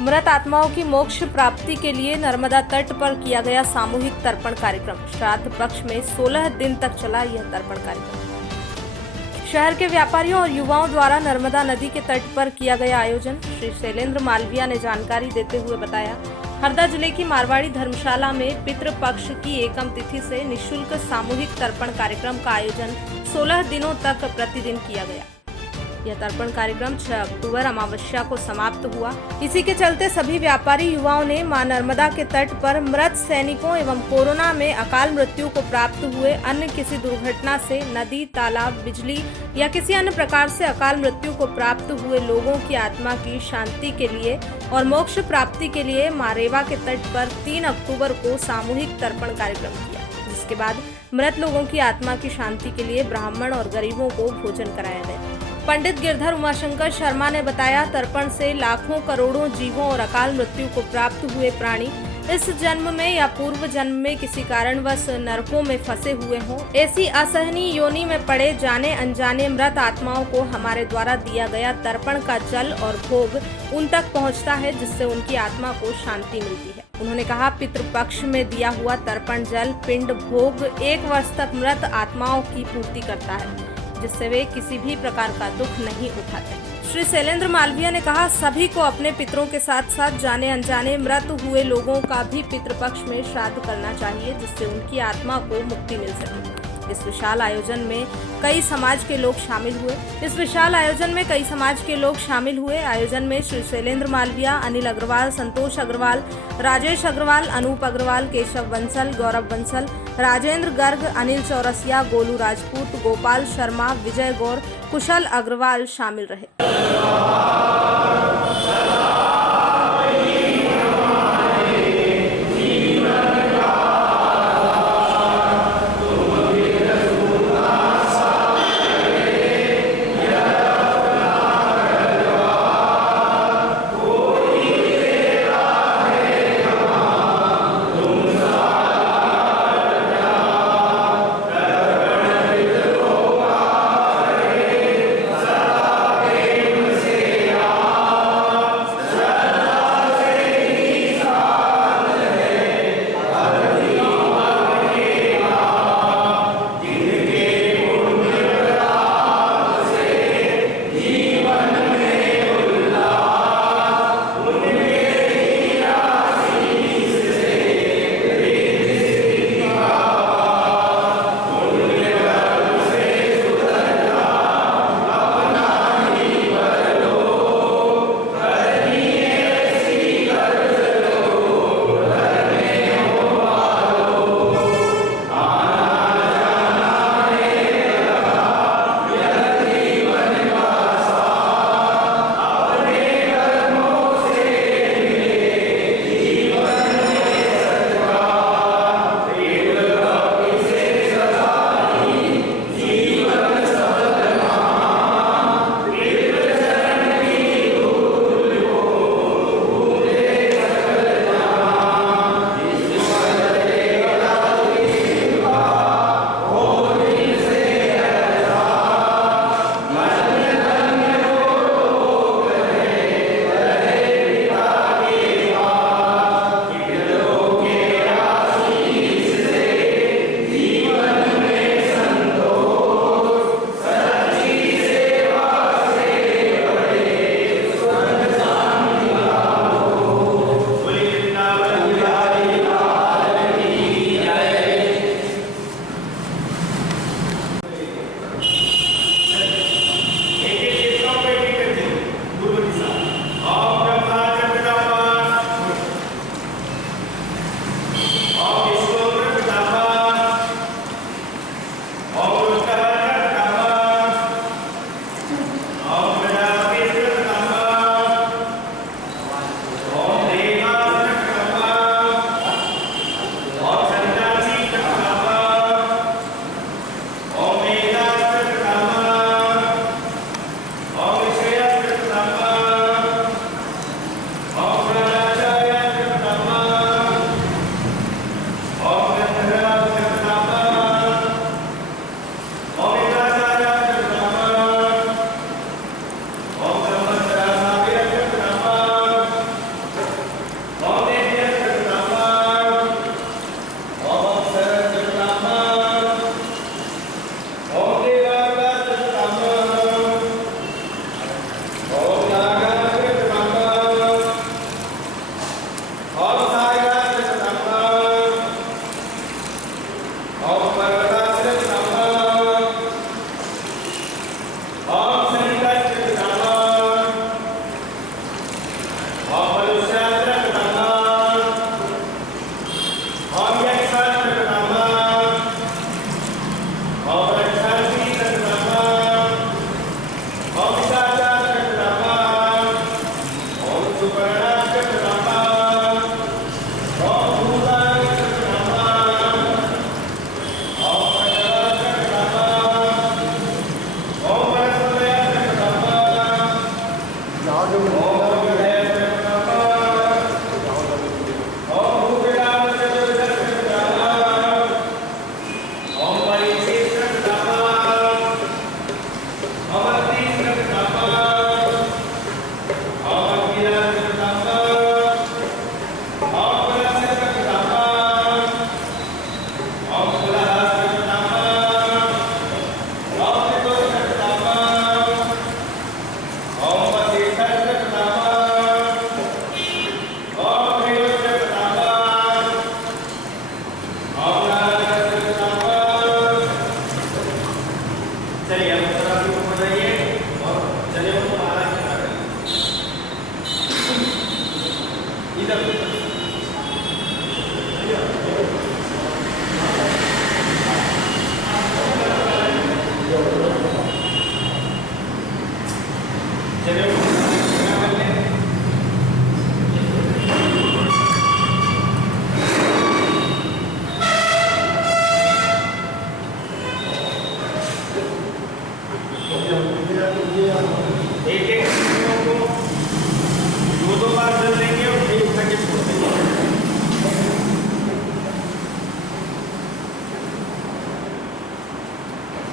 मृत आत्माओं की मोक्ष प्राप्ति के लिए नर्मदा तट पर किया गया सामूहिक तर्पण कार्यक्रम। श्राद्ध पक्ष में 16 दिन तक चला यह तर्पण कार्यक्रम। शहर के व्यापारियों और युवाओं द्वारा नर्मदा नदी के तट पर किया गया आयोजन। श्री शैलेंद्र मालविया ने जानकारी देते हुए बताया, हरदा जिले की मारवाड़ी धर्मशाला में पितृपक्ष की एकम तिथि से निःशुल्क सामूहिक तर्पण कार्यक्रम का आयोजन 16 दिनों तक प्रतिदिन किया गया। यह तर्पण कार्यक्रम 6 अक्टूबर अमावस्या को समाप्त हुआ। इसी के चलते सभी व्यापारी युवाओं ने मां नर्मदा के तट पर मृत सैनिकों एवं कोरोना में अकाल मृत्यु को प्राप्त हुए अन्य किसी दुर्घटना से, नदी, तालाब, बिजली या किसी अन्य प्रकार से अकाल मृत्यु को प्राप्त हुए लोगों की आत्मा की शांति के लिए और मोक्ष प्राप्ति के लिए मां रेवा के तट पर 3 अक्टूबर को सामूहिक तर्पण कार्यक्रम किया, जिसके बाद मृत लोगों की आत्मा की शांति के लिए ब्राह्मण और गरीबों को भोजन कराया गया। पंडित गिरधर उमाशंकर शर्मा ने बताया, तर्पण से लाखों करोड़ों जीवों और अकाल मृत्यु को प्राप्त हुए प्राणी इस जन्म में या पूर्व जन्म में किसी कारणवश नरकों में फंसे हुए हों, ऐसी असहनीय योनि में पड़े जाने अनजाने मृत आत्माओं को हमारे द्वारा दिया गया तर्पण का जल और भोग उन तक पहुंचता है, जिससे उनकी आत्मा को शांति मिलती है। उन्होंने कहा, पितृपक्ष में दिया हुआ तर्पण जल, पिंड, भोग 1 वर्ष तक मृत आत्माओं की पूर्ति करता है, जिससे वे किसी भी प्रकार का दुख नहीं उठाते। श्री शैलेंद्र मालविया ने कहा, सभी को अपने पितरों के साथ साथ जाने अनजाने मृत हुए लोगों का भी पितृपक्ष में श्राद्ध करना चाहिए, जिससे उनकी आत्मा को मुक्ति मिल सके। इस विशाल आयोजन में कई समाज के लोग शामिल हुए। आयोजन में श्री शैलेंद्र मालविया, अनिल अग्रवाल, संतोष अग्रवाल, राजेश अग्रवाल, अनूप अग्रवाल, केशव बंसल, गौरव बंसल, राजेंद्र गर्ग, अनिल चौरसिया, गोलू राजपूत, गोपाल शर्मा, विजय गौर, कुशल अग्रवाल शामिल रहे।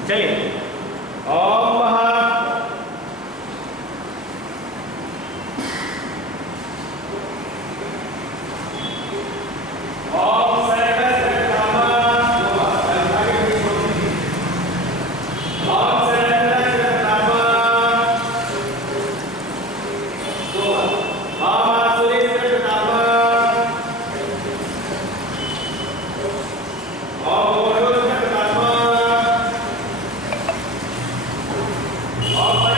चलिए ओम महा ओम सर्वसर्वकामा ओम सर्वसर्वकामा ओम सुरेश्वरकामा ओम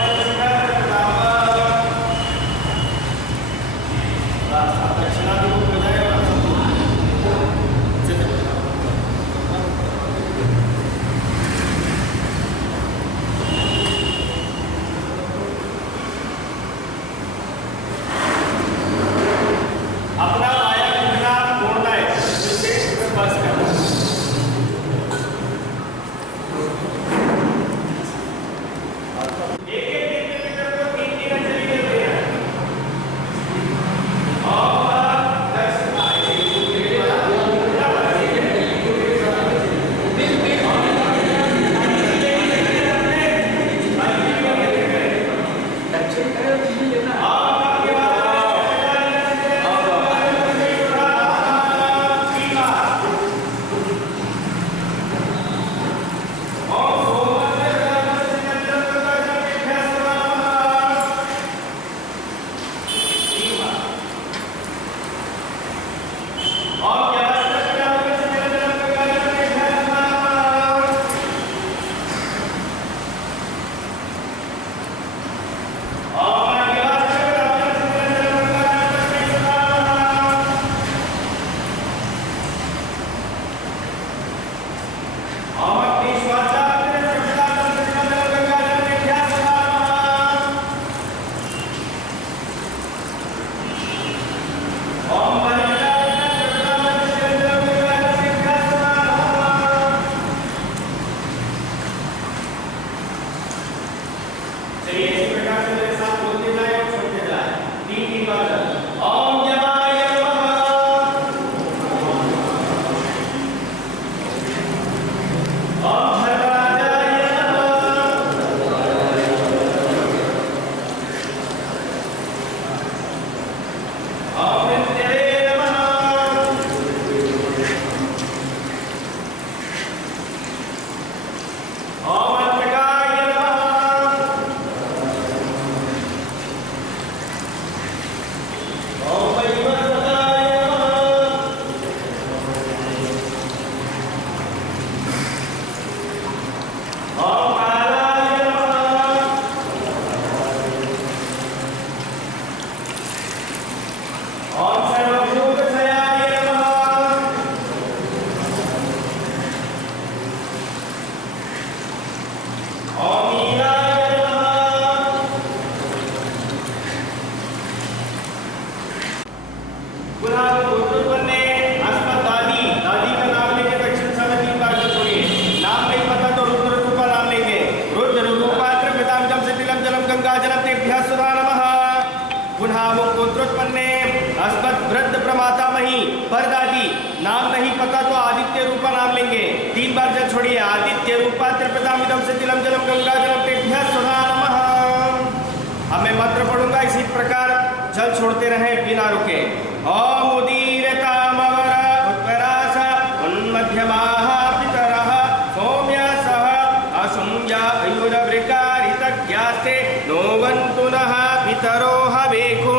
नाम नहीं पता तो आदित्य रूपा नाम लेंगे। 3 बार जल छोड़िए। आदित्य रूपा त्रिपदामिदं सतिलम जलम गंगा जलम तेभ्यः स्वधा नमः। अब मैं मंत्र पढ़ूंगा, इसी प्रकार जल छोड़ते रहे बिना रुके। ओम उदीरतामवर उत्तरास उन्मध्यमाः पितरः सौम्यासः असुंजा अयुरवृकारितज्ञास्ते नोवन्तु नः पितरो हवेखु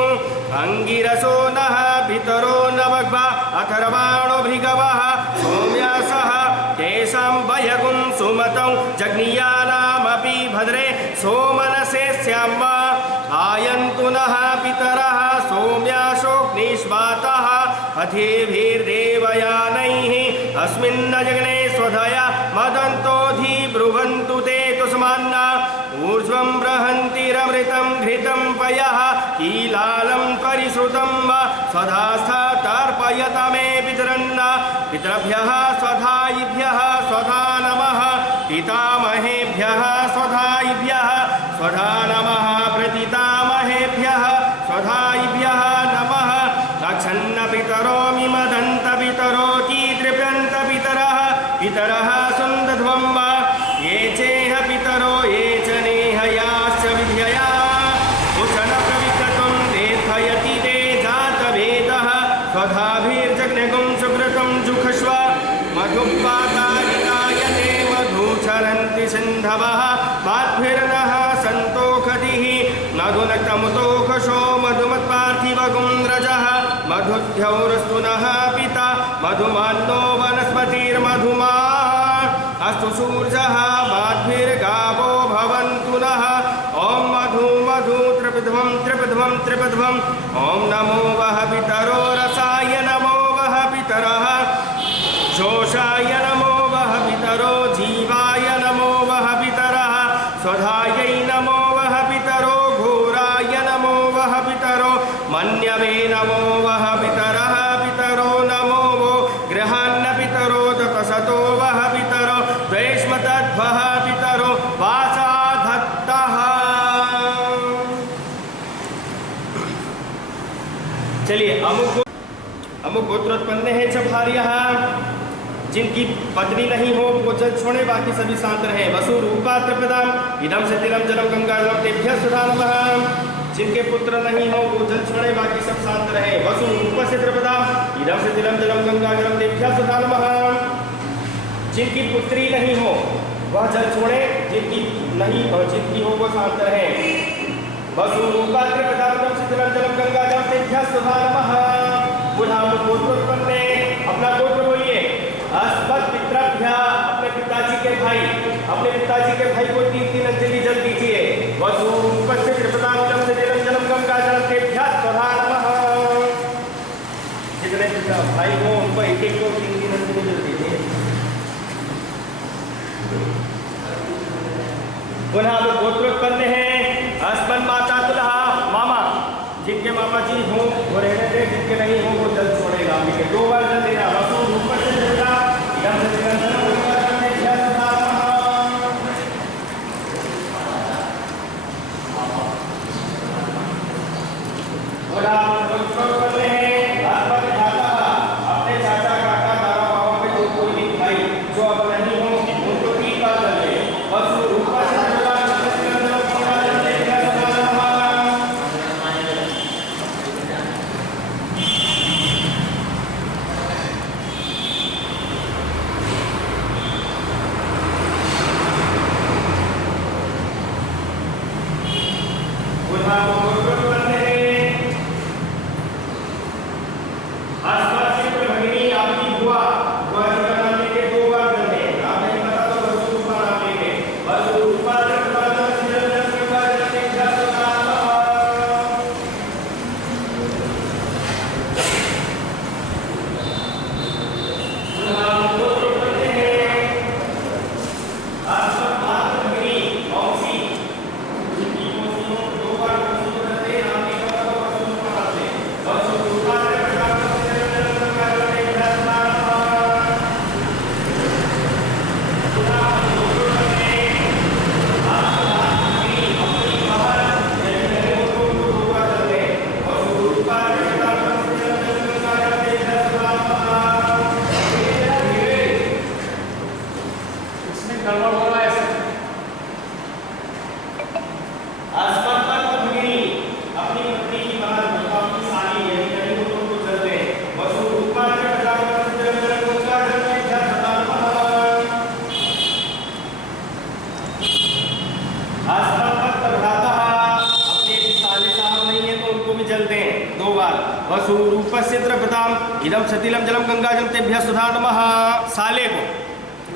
अंगिरसो नः पितरो नवग्वा अथर्वाणो भृगवः सौम्यासः तेषां वयगुं सुमतौ जग्नीयानामपि भद्रे सोमनसे स्याम आयन्तु नः पितरः सौम्यासो निष्पातः पथिभिर्देवयानैः अस्मिन्नजगने स्वधया मदन्तोऽधि ब्रुवन्तु ते तुष्मान्ना ऊर्ध्वं बृहन्तिरमृतं घृतं पयः कीलालं परिश्रुतं वा स्वधास्था तर्पयत मे पितरन्न पितृभ्यः स्वधायिभ्यः स्वधा नमः पितामहेभ्यः स्वधायिभ्यः स्वधा नमः प्रतितामहेभ्यः स्वधायिभ्यः नमः रक्षन्न पितरो मिमदन्त पितरो कीदृभ्यन्त पितरः पितरः सुन्दध्वं वा ये चेह पितरो ये च नेहयाश्च विद्यया उचन प्रविकटं तेथयति ते जातवेदः स्वधाभिर्जज्ञगुं सुकृतं जुखस्व मधुपातारिकायते मधुचरन्ति सिन्धवः माद्भिर्नः सन्तोषधिः मधुनक्तमुतोषो मधुमत्पार्थिवगुं रजः मधुद्यौरस्तु नः पिता मधुमान्नो वनस्पतिर्मधुमा अस्तु सूर्यः माद्भिर्गावो भवन्तु नः ॐ मधु मधु त्रिपध्वं त्रिपध्वं त्रिपध्वं ॐ नमो वः पितरो रसाय नमो वः पितरः शोषाय नमो वः पितरो जीवाय नमो वः पितरः स्वधायै नमो वः पितरो घोराय नमो वः पितरो मन्यवे नमो वः पितरः पितरो नमो वो गृहान्न पितरो तपसतो वः पितरो द्वैष्मतद्वः पितरो वासाधत्तः। चलिए अमुक गोत्रोत्पन्न है छभार्यः जिनकी पत्नी नहीं हो वो जल छोड़े बाकी सभी शांत रहे वसु रूपा त्रिपदाम इदम से तिलम जलम गंगा जलम तेभ्यः सुधा नमः जिनके पुत्र नहीं हो वो जल छोड़े बाकी सब शांत रहे वसु रूप से त्रिपदाम इदम से तिलम जलम गंगा जलम तेभ्यः सुधा नमः जिनकी पुत्री नहीं हो वह जल छोड़े जिनकी हो वो शांत रहे वसु रूपा त्रिपदाम इदम से तिलम जलम गंगा जलम तेभ्यः सुधा नमः। पुनः गोत्रोत्पन्ने अपना गोत्र बोलिए अस्मत् पितृभ्यः अपने पिताजी के भाई को 3 अंजलि जल दीजिए वसु रूपस्य त्रिपदाम इदं से तिलम जलम गंगा जलम तेभ्यः सुधा नमः। जितने पिता भाई हो उनको एक को 3 अंजलि जल दीजिए। पुनः वो गोत्रोत्पन्न है अस्मन् माता तुलः मामा जिनके मामा जी हो वो रहने दे जिनके नहीं हो वो जल छोड़ेगा ठीक है 2 बार जल देना वसु रूपस्य त्रिपदाम इदं से तिलम जलम गंगा जलम तेभ्यः सुधा नमः। अपने चाचा काका दादा बाबा के जो कोई भी भाई जो अब नहीं हो उनको 3 बार जल दे वसु रूपस्य त्रिपदाम इदं से तिलम जलम गंगा जलम तेभ्यः सुधा नमः। वसु रूपस्य त्रिपदाम इदं सतिलम जलम गंगा जलम तेभ्यः सुधा नमः। साले को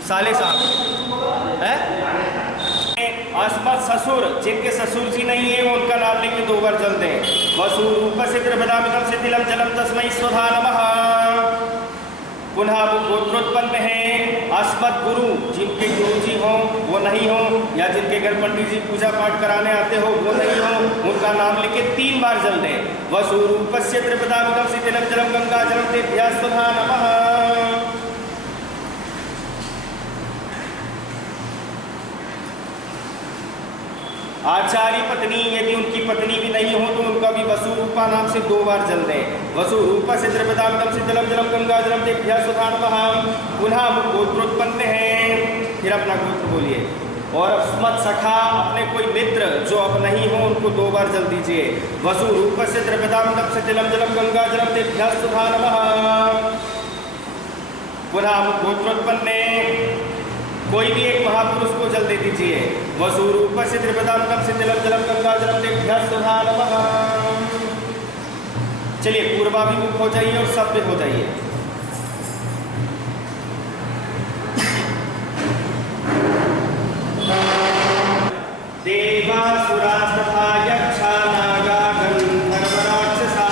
साले साहब है अस्मत् ससुर, जिनके ससुर जी नहीं है उनका नाम लेके 2 बार जल दें। वसु रूपस्य त्रिपदामिदं शिथिलं जलं तस्मै स्वधा नमः। पुनः वो गोत्रोत्पन्न है। अस्मत् गुरु, जिनके गुरु जी हों वो नहीं हो, या जिनके घर पंडित जी पूजा पाठ कराने आते हो वो नहीं हो, उनका नाम लेके 3 बार जल दें। वसु रूपस्य त्रिपदामिदं शिथिलं जलं गंगाजलं तेभ्यः स्वधा नमः। आचार्य पत्नी, यदि उनकी पत्नी भी नहीं हो तो उनका भी वसु रूपा नाम से 2 बार जल दें। वसु रूपा से त्रिपदामिदं शिथिलं जलं गंगाजलं तेभ्यः स्वधा नमः। पुनः वो गोत्रोत्पन्न है, फिर अपना गोत्र बोलिए। और अस्मत् सखा, अपने कोई मित्र जो अब नहीं हो उनको 2 बार जल दीजिए। वसु रूपा से त्रिपदामिदं शिथिलं जलं गंगाजलं तेभ्यः स्वधा नमः। पुनः वो गोत्रोत्पन्न है, कोई भी एक महापुरुष को जल दे दीजिए। वसु रूपस्य त्रिपदामिदं शिथिलं जलं गंगाजलं तेभ्यः स्वधा नमः। चलिए पूर्वाभिमुख हो जाइए और सभ्य हो जाइए। देवासुरास्तथा यक्षा नागा गन्धर्वराक्षसा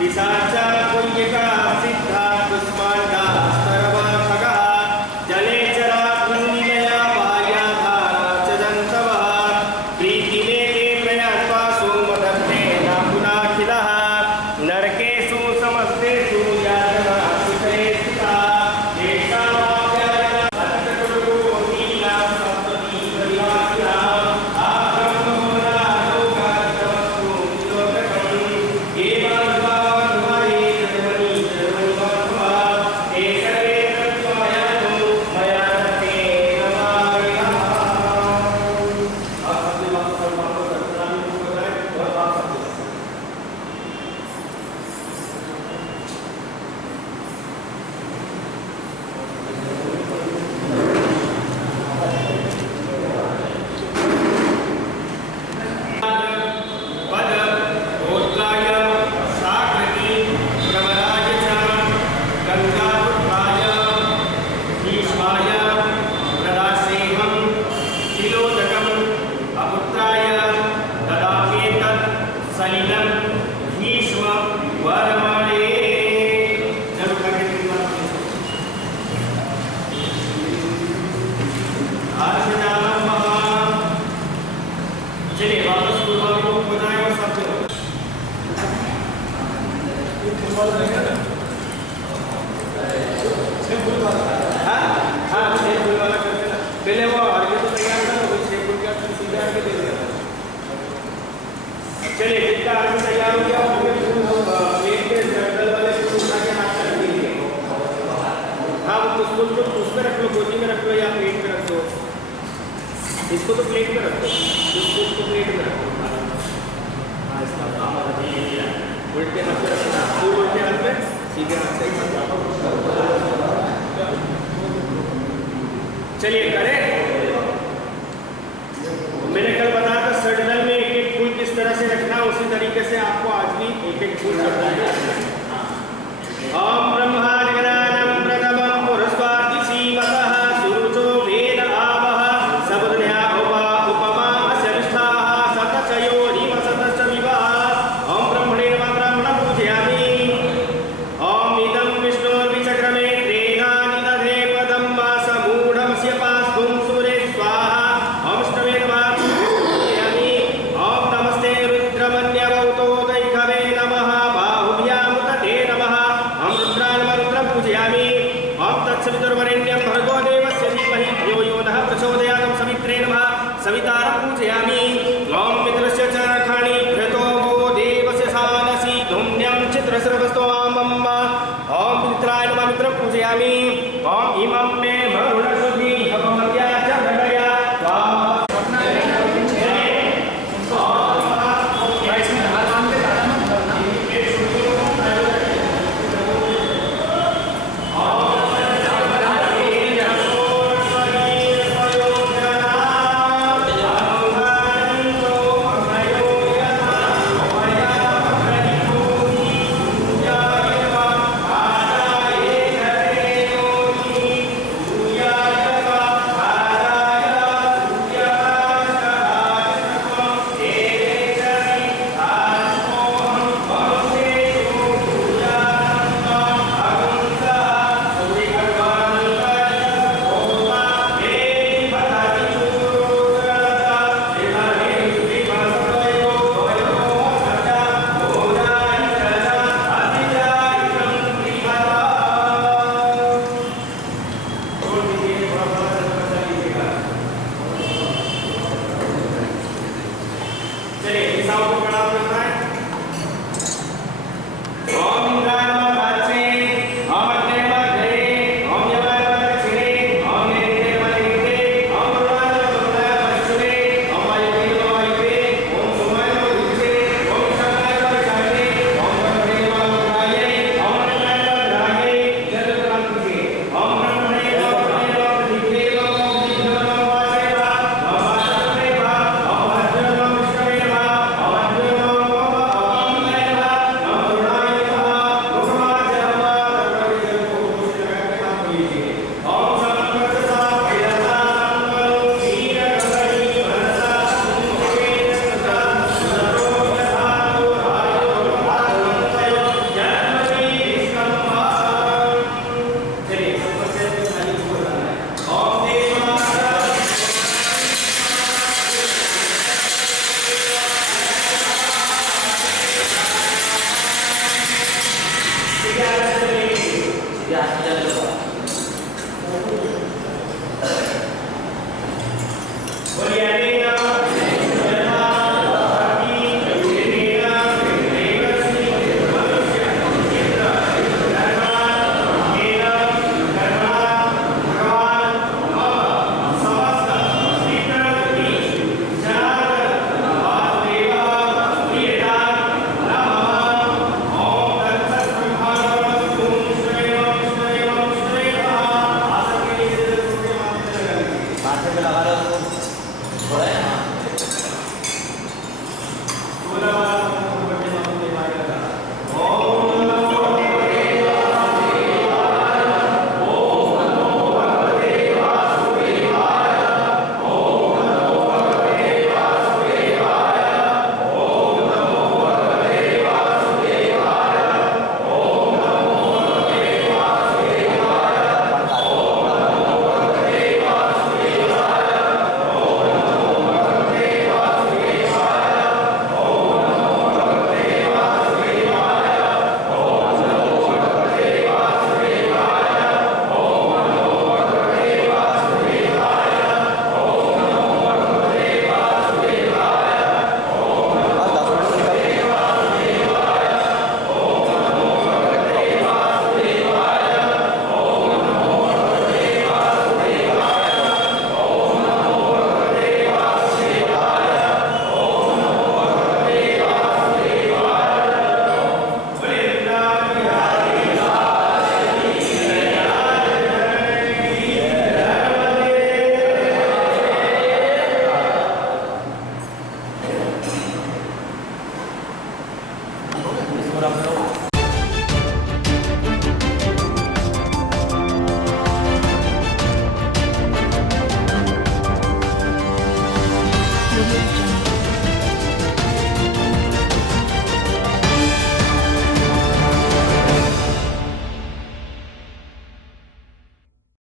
पिशाचा पुण्यका सिद्धा कुष्माण्डा स्तरवा खगः जले पहले वो आगे तो तैयार करो, फिर शेप फुल का सीधा आगे दे देगा। चलिए जितना आगे तैयार हो गया प्लेट के सर्कल वाले को उठा के हाथ कर दीजिए। हाँ उसको तो उस पर रख लो, गोदी में रख लो या प्लेट में रख दो। इसको तो प्लेट में रखो, इसको प्लेट में रखो। हाँ इसका काम उल्टे हाथ में रखना, फूल उल्टे हाथ में, सीधे हाथ से। चलिए करें। मैंने कल बताया था सर्डिनल में एक एक फूल किस तरह से रखना, उसी तरीके से आपको आज भी एक एक फूल रखना है।